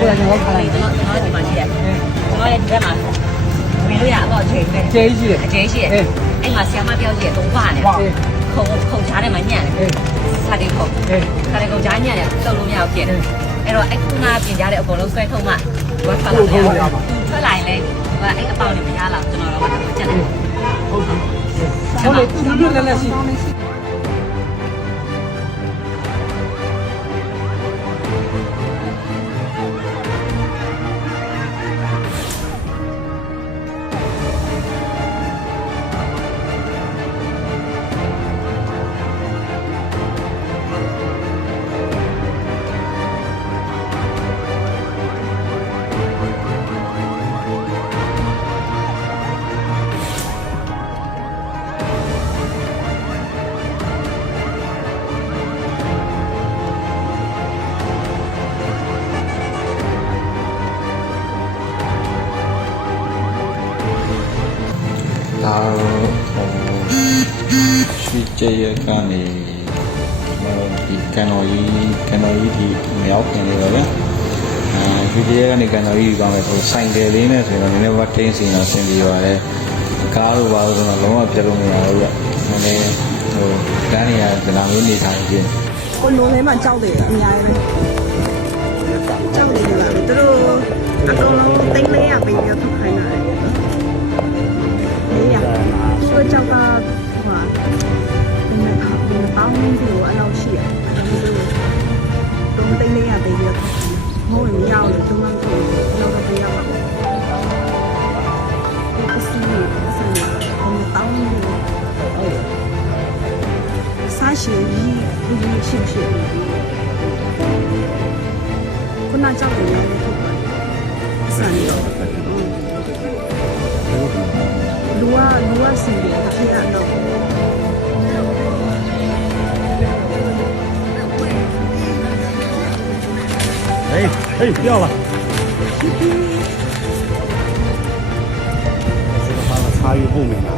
ကိုယ်ကကျွန်တော်ခါလိုက်ကျွန်တော်ကျွန်တော်ဒီမှာရှိတယ်ကျွန်တော်ရဲ့ဒီဘက်မှာဝင်လို့ရအတော့အကျယ်ပဲအကျယ်ရှိတယ်အကျယ်ရှိတယ်အဲ့မှာဆရာမပြောက်ကြီးကတော့ဝါနေခုံခုံချားထဲမှာညံ့တယ်ဆာဒီခုံဆာဒီခုံချားညံ့တယ်လှုပ်လို့မရအောင်ပြင်တယ်အဲ့တော့အဲ့ခုနပြင်ကြတဲ့အကုန်လုံးဆွဲထုတ်မှဝတ်ဖတ်လာတယ်ထွက်လာရင်လည်းဟိုအဲ့အပေါင်တွေမရလာကျွန်တော်တော့ကတော့ချက်တယ်ဟုတ်ကဲ့ဟုတ်ကဲ့သူတို့လည်းလည်းရှိ ဒါတော့ဟိုရွှေကြရကနေဒီကန်တော်ကြီးကန်တော်ကြီးဒီမြောက်ခင်လေးပါဗျာအဲရွှေကြရကနေကန်တော်ကြီးပါမယ်ဆိုဆိုင်တယ်လေးနဲ့ဆိုတော့နည်းနည်းဘာတင်းစီတော့ဆင်ပြီးပါတယ်ကားလိုပါလို့ဆိုတော့လုံးဝပြတ်လို့မရဘူးဗျနည်းနည်းဟိုကန်းနေရဒနာမျိုးနေထိုင်ခြင်းကိုလုံးထဲမှာကြောက်တယ်အများကြီးပဲကြောက်တယ်ပါသူတို့အကုန်လုံးတိတ်လေးရပြီးတော့ထုတ်ခိုင်းတာ 你你信不信？不拿奖品，你不管。三，嗯。六个，六个，四个，四个，六个。哎哎，掉了。这个发的参与不明啊。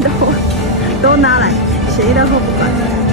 都都拿来，谁的都不管。